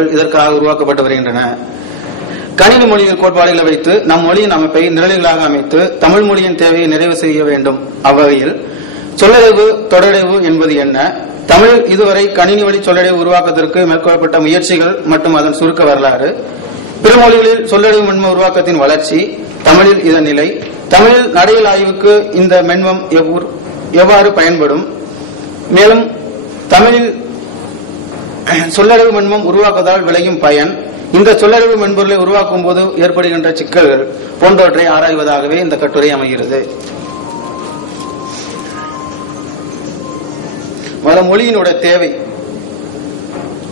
சொற்கள் இதற்காக உருவாக்கப்பட்டு வருகின்றன. கணினி மொழியின் கோட்பாடுகளை வைத்து நம் மொழியின் அமைப்பை நிரல்களாக அமைத்து தமிழ் மொழியின் தேவையை நிறைவு செய்ய வேண்டும். அவ்வகையில் சொல்லடைவு தொடரடைவு என்பது என்ன, தமிழில் இதுவரை கணினி வழி சொல்லடைவு உருவாக்கத்திற்கு மேற்கொள்ளப்பட்ட முயற்சிகள் மற்றும் அதன் சுருக்க வரலாறு, பிற மொழிகளில் சொல்லடைவு மென்ம உருவாக்கத்தின் வளர்ச்சி, தமிழில் இதன் நிலை, தமிழில் நடையியல் ஆய்வுக்கு இந்த மென்மம் எவ்வாறு பயன்படும், மேலும் தமிழில் சொல்லடைவு மென்மம் உருவாக்குவதால் விளையும் பயன், இந்த சொல்லடைவு மென்பொருளை உருவாக்கும் போது ஏற்படுகின்ற சிக்கல்கள் போன்றவற்றை ஆராய்வதாகவே இந்த கட்டுரை அமைகிறது. மொழியினுடைய தேவை.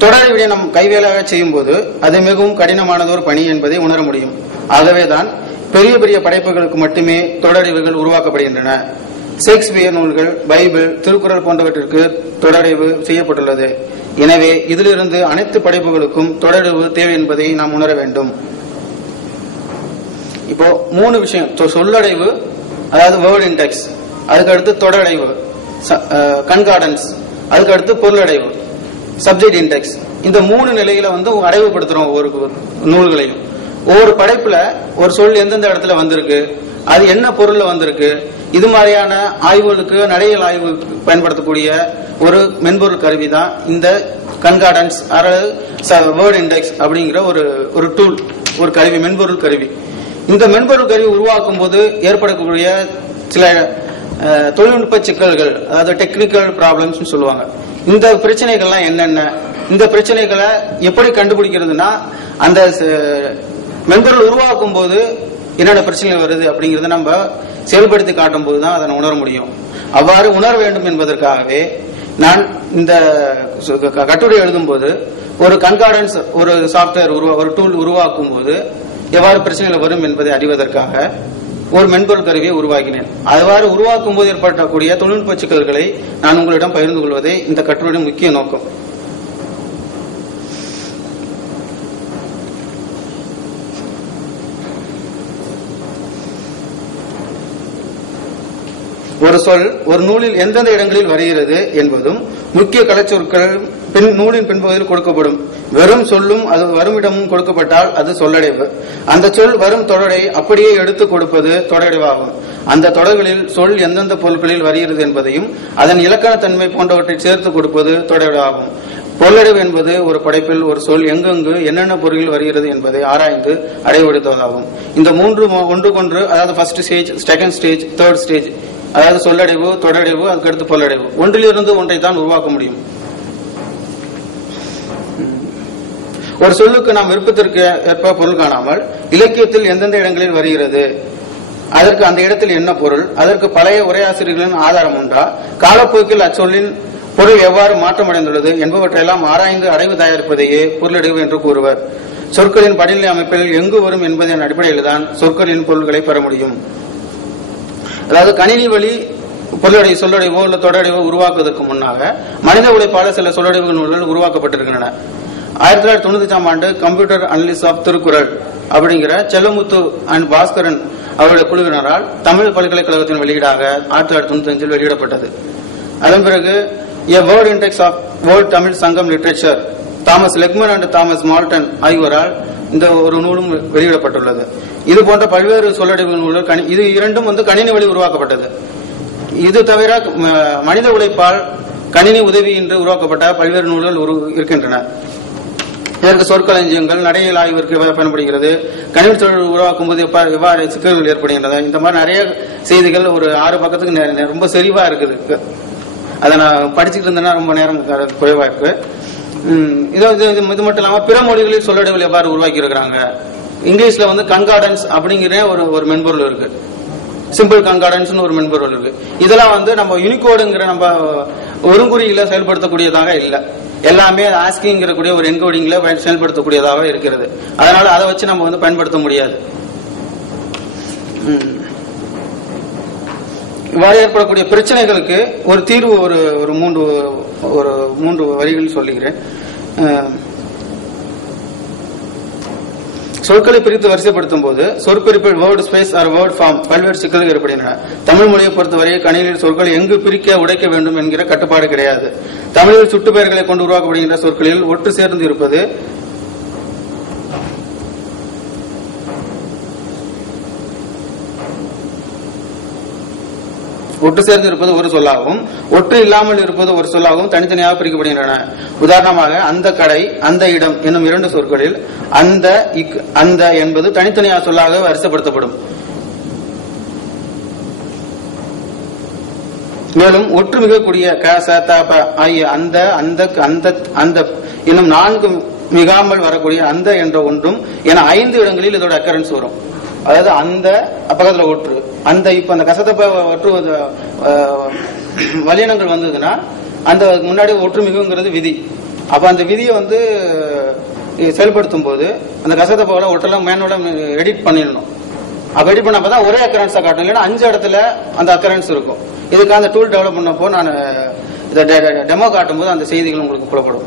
தொடரை நம் கைவேலாக செய்யும் போது அது மிகவும் கடினமானதொரு பணி என்பதை உணர முடியும். ஆகவேதான் பெரிய பெரிய படைப்புகளுக்கு மட்டுமே தொடரடைவுகள் உருவாக்கப்படுகின்றன. ஷேக்ஸ்பியர் நூல்கள், பைபிள், திருக்குறள் போன்றவற்றிற்கு தொடரடைவு செய்யப்பட்டுள்ளது. எனவே இதிலிருந்து அனைத்து படைப்புகளுக்கும் தொடரடைவு தேவை என்பதை நாம் உணர வேண்டும். இப்போ 3 விஷயம்: சொல்லடைவு, அதாவது வேர்ட் இன்டெக்ஸ், அதுக்கடுத்து தொடரடைவு கன்கார்டன்ஸ், அதுக்கடுத்து பொருளடைவு சப்ஜெக்ட் இன்டெக்ஸ். இந்த 3 நிலையில அடைவுபடுத்துறோம் ஒவ்வொரு நூல்களையும். ஒவ்வொரு படைப்புல ஒரு சொல் எந்தெந்த இடத்துல வந்திருக்கு, அது என்ன பொருள்ல வந்திருக்கு, இது மாதிரியான ஆய்வுகளுக்கு நடையியல் ஆய்வுக்கு பயன்படுத்தக்கூடிய ஒரு மென்பொருள் கருவி தான் இந்த கன்கார்டன்ஸ் அல்லது வேர்ட் இன்டெக்ஸ் அப்படிங்கிற ஒரு டூல், ஒரு கருவி, மென்பொருள் கருவி. இந்த மென்பொருள் கருவி உருவாக்கும் போது ஏற்படக்கூடிய சில தொழில்நுட்ப சிக்கல்கள், அதாவது டெக்னிக்கல் ப்ராப்ளம்ஸ் சொல்லுவாங்க. இந்த பிரச்சனைகள்லாம் என்னென்ன, இந்த பிரச்சனைகளை எப்படி கண்டுபிடிக்கிறதுனா அந்த மென்பொருள் உருவாக்கும் போது என்னென்ன பிரச்சனைகள் வருது அப்படிங்கறத நம்ம செயல்படுத்தி காட்டும் போதுதான் அதை உணர முடியும். அவ்வாறு உணர வேண்டும் என்பதற்காகவே நான் இந்த கட்டுரை எழுதும் போது ஒரு கன்கார்டன்ஸ், ஒரு சாப்ட்வேர் ஒரு டூல் உருவாக்கும் போது எவ்வாறு பிரச்சனைகள் வரும் என்பதை அறிவதற்காக ஒரு மென்பொருள் கருவியை உருவாக்கினேன். அவ்வாறு உருவாக்கும் போது ஏற்படக்கூடிய தொழில்நுட்ப சிக்கல்களை நான் உங்களிடம் பகிர்ந்து கொள்வதே இந்த கட்டுரையின் முக்கிய நோக்கம். ஒரு சொல் ஒரு நூலில் எந்தெந்த இடங்களில் வருகிறது என்பதும் முக்கிய கலைச்சொற்கள் நூலின் பின்பகுதியில் கொடுக்கப்படும். வெறும் சொல்லும் அது வருமிடமும் கொடுக்கப்பட்டால் அது சொல்லடைவு. அந்த சொல் வரும் தொடரை அப்படியே எடுத்து கொடுப்பது தொடரடைவாகும். அந்த தொடர்களில் சொல் எந்தெந்த பொருட்களில் வருகிறது என்பதையும் அதன் இலக்கணத்தன்மை போன்றவற்றை சேர்த்து கொடுப்பது தொடரடைவாகும். பொருளடைவு என்பது ஒரு படைப்பில் ஒரு சொல் எங்கெங்கு என்னென்ன பொருளில் வருகிறது என்பதை ஆராய்ந்து அடைவெடுத்ததாகும். இந்த 3 ஒன்றுக்கொன்று, அதாவது first stage, second stage, third stage, அதாவது சொல்லடைவு, தொடரடைவு, அதுக்கடுத்து பொருளடைவு, ஒன்றிலிருந்து ஒன்றை தான் உருவாக்க முடியும். ஒரு சொல்லுக்கு நாம் விருப்பத்திற்கு ஏற்ப பொருள் காணாமல் இலக்கியத்தில் எந்தெந்த இடங்களில் வருகிறது, அதற்கு அந்த இடத்தில் என்ன பொருள், அதற்கு பழைய உரையாசிரியர்களின் ஆதாரம் உண்டா, காலப்போக்கில் அச்சொல்லின் பொருள் எவ்வாறு மாற்றமடைந்துள்ளது என்பவற்றையெல்லாம் ஆராய்ந்து அடைவு தயாரிப்பதையே பொருளடைவு என்று கூறுவர். சொற்களின் படிநிலை அமைப்பில் எங்கு வரும் என்பதன் அடிப்படையில் தான் சொற்களின் பொருள்களை பெற முடியும். அதாவது கணினி வழி பொருளடை சொல்லடைவோ இல்ல தொடரடைவோ உருவாக்குவதற்கு முன்னாக மனித உழைப்பாளர் சில சொல்லடைவு நூல்கள் உருவாக்கப்பட்டிருக்கின்றன. 1995ஆம் ஆண்டு கம்ப்யூட்டர் அனலிசிஸ் ஆஃப் திருக்குறள் அப்படிங்கிற செல்லமுத்து அண்ட் பாஸ்கரன் அவருடைய குழுவினரால் தமிழ் பல்கலைக்கழகத்தின் வெளியீடாக 1995 வெளியிடப்பட்டது. அதன் பிறகு A Word Index of World Tamil Sangam Literature, Thomas Lehmann and Thomas Malten ஆகியோரால் இந்த ஒரு நூலும் வெளியிடப்பட்டுள்ளது. இது போன்ற பல்வேறு சொல்லடைவு நூல்கள், இது இரண்டும் கணினி வழி உருவாக்கப்பட்டது. இது தவிர மனித உழைப்பால் கணினி உதவியின்றி உருவாக்கப்பட்ட பல்வேறு நூல்கள் இருக்கின்றன. இதற்கு சொற்களஞ்சியங்கள், நடையியல் ஆய்விற்கு பயன்படுகிறது. கணினி தொழில் உருவாக்கும் போது எவ்வாறு சிக்கல்கள் ஏற்படுகின்றன, இந்த மாதிரி நிறைய செய்திகள் ஒரு 6 பக்கத்துக்கு ரொம்ப செறிவா இருக்குது. அதை நான் படிச்சுட்டு இருந்தேன்னா ரொம்ப நேரம் குறைவா இருக்கு. இது மட்டும் இல்லாம பிற மொழிகளில் சொல்லடைவுகள் எவ்வாறு உருவாக்கி இருக்கிறாங்க. இங்கிலீஷ்ல கன்கார்டன்ஸ் அப்படிங்கிற ஒரு மென்பொருள் இருக்கு, சிம்பிள் கன்கார்டன்ஸ் ஒரு மென்பொருள் இருக்கு. இதெல்லாம் நம்ம யூனிகோடுங்கிற நம்ம ஒருங்குறியில செயல்படுத்தக்கூடியதாக இல்லை, எல்லாமே ஆஸ்கிங்கிற கூடிய ஒரு என்கோடிங்ல செயல்படுத்தக்கூடியதாக இருக்கிறது. அதனால அதை வச்சு நம்ம பயன்படுத்த முடியாது. இவ்வாறு ஏற்படக்கூடிய பிரச்சனைகளுக்கு ஒரு தீர்வு ஒரு மூன்று வரிகள் சொல்லுகிறேன். சொற்களை பிரித்து வரிசைப்படுத்தும் போது சொற்பிரிப்பில் word space or word form பல்வேறு சிக்கல்கள் ஏற்படுகின்றன. தமிழ் மொழியை பொறுத்தவரை கணினியில் சொற்களை எங்கு பிரிக்க உடைக்க வேண்டும் என்கிற கட்டுப்பாடு கிடையாது. தமிழில் சுட்டு பெயர்களை கொண்டு உருவாக்கப்படுகின்ற சொற்களில் ஒட்டு சேர்ந்து இருப்பது ஒட்டு சேர்ந்து இருப்பது ஒரு சொல்லாகவும் ஒட்டு இல்லாமல் இருப்பது ஒரு சொல்லாகவும் தனித்தனியாக பிரிக்கப்படுகின்றன. உதாரணமாக அந்த கடை, அந்த இடம் என்னும் 2 சொற்களில் அந்த அந்த என்பது தனித்தனியாக சொல்லாக வரிசைப்படுத்தப்படும். மேலும் ஒற்று மிகக்கூடிய க, ச, த, ப ஆகிய அந்த அந்த அந்த அந்த என்னும் 4 மிகாமல் வரக்கூடிய அந்த என்ற ஒன்றும் என 5 இடங்களில் இதோட அக்கரன்ஸ் வரும். அதாவது அந்த பக்கத்துல ஒற்று, அந்த இப்ப அந்த கசத்தப்ப ஒற்று வலியினங்கள் வந்ததுன்னா அந்த முன்னாடி ஒற்று மிகுங்கிறது விதி. அப்ப அந்த விதியை செயல்படுத்தும் போது அந்த கசத்தப்பாவில ஒற்றெல்லாம் மேனோட எடிட் பண்ணிடணும். அப்ப எடிட் பண்ணப்பதான் ஒரே அக்கரன்ஸா காட்டும். இல்லைன்னா 5 இடத்துல அந்த அக்கரன்ஸ் இருக்கும். இதுக்கு அந்த டூல் டெவலப் பண்ணப்போ நான் இதை டெமோ காட்டும் போது அந்த செய்திகள் உங்களுக்கு புலப்படும்.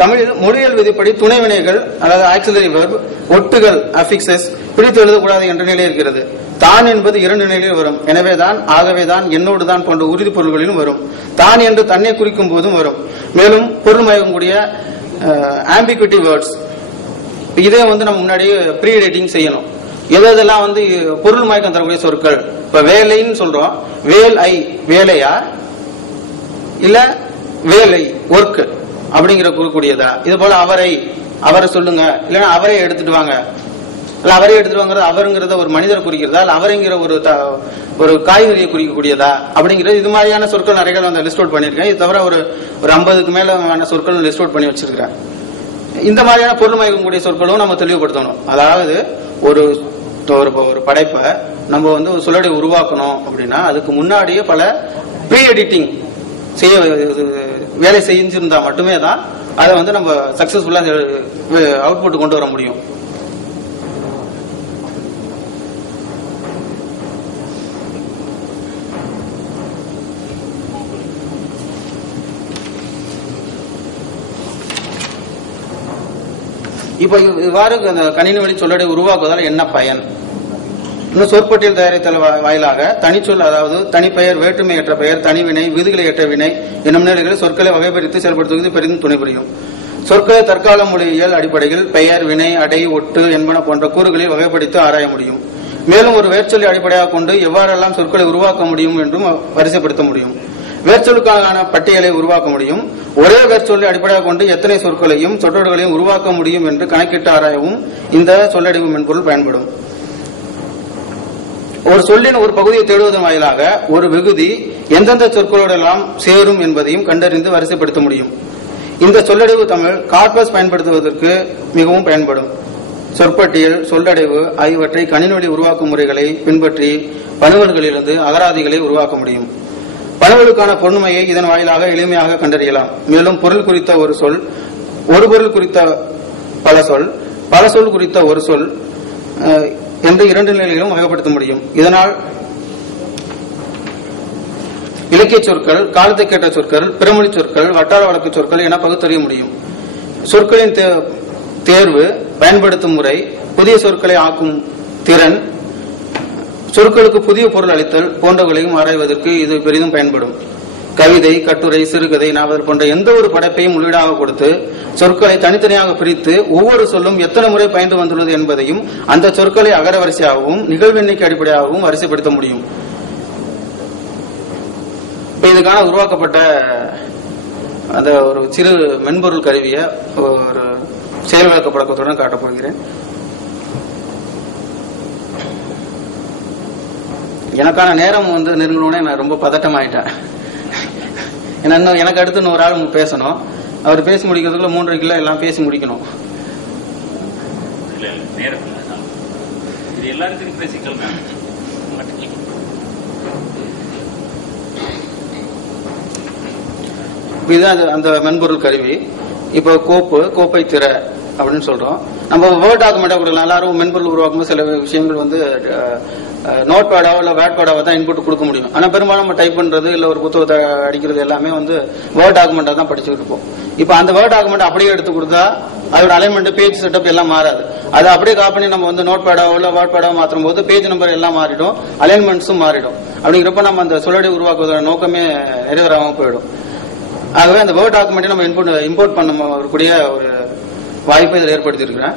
தமிழில் மொழியியல் விதிப்படி துணை வினைகள் அதாவது ஆக்சிலரி வெர்ப், ஒட்டுகள் அஃபிக்சஸ் பிரித்து எழுதக்கூடாது என்ற நிலை இருக்கிறது. தான் என்பது 2 நிலையில் வரும். எனவேதான், ஆகவேதான், என்னோடுதான் போன்ற உறுதி பொருள்களிலும் வரும். தான் என்று தன்னை குறிக்கும் போதும் வரும். மேலும் பொருள் மயங்கக்கூடிய ஆம்பிகுவிட்டி வேர்ட்ஸ் இதே நம்ம முன்னாடி ப்ரீ எடிட்டிங் செய்யணும். எதெல்லாம் பொருள் மயக்கம் தரக்கூடிய சொற்கள். இப்ப வேலைன்னு சொல்றோம், வேல் ஐ வேலையா இல்ல வேலை ஒர்க் அப்படிங்கிற கூறக்கூடியதா. இது போல அவரை அவரை சொல்லுங்க, இல்லைன்னா அவரை எடுத்துட்டு வாங்க, இல்ல அவரை எடுத்துட்டு வாங்குறது அவருங்கிறத ஒரு மனிதரை குறிக்கிறதா, இல்ல அவரைங்கிற ஒரு காய்கறியை குறிக்கக்கூடியதா அப்படிங்கிறது. இது மாதிரியான சொற்கள் நிறைய லிஸ்ட் அவுட் பண்ணிருக்கேன். இது தவிர ஒரு 50க்கு மேல சொற்கள் லிஸ்ட் அவுட் பண்ணி வச்சிருக்கிறேன். இந்த மாதிரியான பொருள் மயக்கக்கூடிய சொற்களும் நம்ம தெளிவுபடுத்தணும். அதாவது ஒரு படைப்பை நம்ம சொல்லடி உருவாக்கணும் அப்படின்னா அதுக்கு முன்னாடியே பல ப்ரீ எடிட்டிங் வேலை செஞ்சிருந்தா மட்டுமே தான் அதை நம்ம சக்சஸ்ஃபுல்லா அவுட்புட் கொண்டு வர முடியும். இப்ப இவ்வாறு கணினி வழி சொல்லடை உருவாக்குவதால் என்ன பயன்? இன்னும் சொற்பட்டியல் தயாரித்தல் வாயிலாக தனிச்சொல், அதாவது தனிப்பெயர், வேற்றுமையற்ற பெயர், தனிவினை, விதிகளையற்ற வினை என்னும் நிலைகளில் சொற்களை வகைப்படுத்தி செயல்படுத்துவது பெரிதும் துணை புரியும். சொற்களை தற்கால மொழியியல் அடிப்படையில் பெயர், வினை, அடை, ஒட்டு என்பன போன்ற கூறுகளில் வகைப்படுத்தி ஆராய முடியும். மேலும் ஒரு வேர்ச்சொல்லை அடிப்படையாக கொண்டு எவ்வாறெல்லாம் சொற்களை உருவாக்க முடியும் என்றும் வரிசைப்படுத்த முடியும். வேர்ச்சொல்லுக்கான பட்டியலை உருவாக்க முடியும். ஒரே வேர்ச்சொல்லை அடிப்படையாக கொண்டு எத்தனை சொற்களையும் சொற்றொடர்களையும் உருவாக்க முடியும் என்று கணக்கிட்டு ஆராயவும் இந்த சொல்லடிவு மென்பொருள் பயன்படும். ஒரு சொல்லின் ஒரு பகுதியை தேடுவதன் வாயிலாக ஒரு விகுதி எந்தெந்த சொற்களோடெல்லாம் சேரும் என்பதையும் கண்டறிந்து வரிசைப்படுத்த முடியும். இந்த சொல்லடைவு தமிழ் கார்பஸ் பயன்படுத்துவதற்கு மிகவும் பயன்படும். சொற்பட்டியல், சொல்லடைவு ஆகியவற்றை கணினி உருவாக்கும் முறைகளை பின்பற்றி பணுவல்களிலிருந்து அகராதிகளை உருவாக்க முடியும். பணுவலுக்கான பொருண்மையை இதன் வாயிலாக எளிமையாக கண்டறியலாம். மேலும் பொருள் குறித்த ஒரு சொல், ஒரு பொருள் குறித்த பல சொல், பல சொல் குறித்த ஒரு சொல் என்று 2 நிலைகளிலும் வகைப்படுத்த முடியும். இதனால் இலக்கிய சொற்கள், காலத்துக்கேற்ற சொற்கள், பிறமொழி சொற்கள், வட்டார வழக்கு சொற்கள் என பகுத்தறிய முடியும். சொற்களின் தேர்வு, பயன்படுத்தும் முறை, புதிய சொற்களை ஆக்கும் திறன், சொற்களுக்கு புதிய பொருள் அளித்தல் போன்றவர்களையும் ஆராய்வதற்கு இது பெரிதும் பயன்படும். கவிதை, கட்டுரை, சிறுகதை, நாவல் போன்ற எந்த ஒரு படைப்பையும் உள்ளீடாக கொடுத்து சொற்களை தனித்தனியாக பிரித்து ஒவ்வொரு சொல்லும் எத்தனை முறை பயின்று வந்துள்ளது என்பதையும் அந்த சொற்களை அகரவரிசையாகவும் நிகழ்வு எண்ணிக்கை அடிப்படையாகவும் வரிசைப்படுத்த முடியும். இதுக்கான உருவாக்கப்பட்ட அந்த ஒரு சிறு மென்பொருள் கருவியை ஒரு செயல் விளக்க பழக்கத்துடன் காட்டப் போகிறேன். எனக்கான நேரம் நெருங்கினோடனே நான் ரொம்ப பதட்டமாயிட்டேன். ஏன்னா எனக்கு அடுத்து இன்னொரு ஆள் பேசணும். அவர் பேசி முடிக்கிறதுக்குள்ள 3 கிலோ எல்லாம் பேசி முடிக்கணும். இதுதான் அந்த மென்பொருள் கருவி. இப்போ கோப்பை திற அப்படின்னு சொல்றோம். நம்ம வேர்ட் டாக்குமெண்டா கொடுக்கலாம். எல்லாரும் மென்பொருள் உருவாக்கும் சில விஷயங்கள் நோட் பேடாவோ இல்ல வேட் பேடாவோ தான் இன்புட் கொடுக்க முடியும். ஆனா பெரும்பாலும் நம்ம டைப் பண்றது இல்ல ஒரு புத்தகத்தை அடிக்கிறது எல்லாமே வேர்ட் டாக்குமெண்டா தான் படிச்சுட்டு இருப்போம். இப்ப அந்த வேர்ட் டாக்குமெண்ட் அப்படியே எடுத்து கொடுத்தா அதோட அலைன்மெண்ட், பேஜ் செட்டப் எல்லாம் மாறாது. அதை அப்படியே காப்பி பண்ணி நம்ம நோட் பேடாவோ இல்ல வேர்ட் பேடாவோ மாற்றும் போது பேஜ் நம்பர் எல்லாம் மாறிடும், அலைன்மெண்ட்ஸும் மாறிடும். அப்படிங்கிறப்ப நம்ம அந்த சொல்லடி உருவாக்குவதோட நோக்கமே நிறைவேறாம போயிடும். ஆகவே அந்த வேர்ட் டாக்குமெண்ட்டை நம்ம இம்போர்ட் பண்ணக்கூடிய ஒரு வாய்ப்பை இதில் ஏற்படுத்தி இருக்கிறேன்.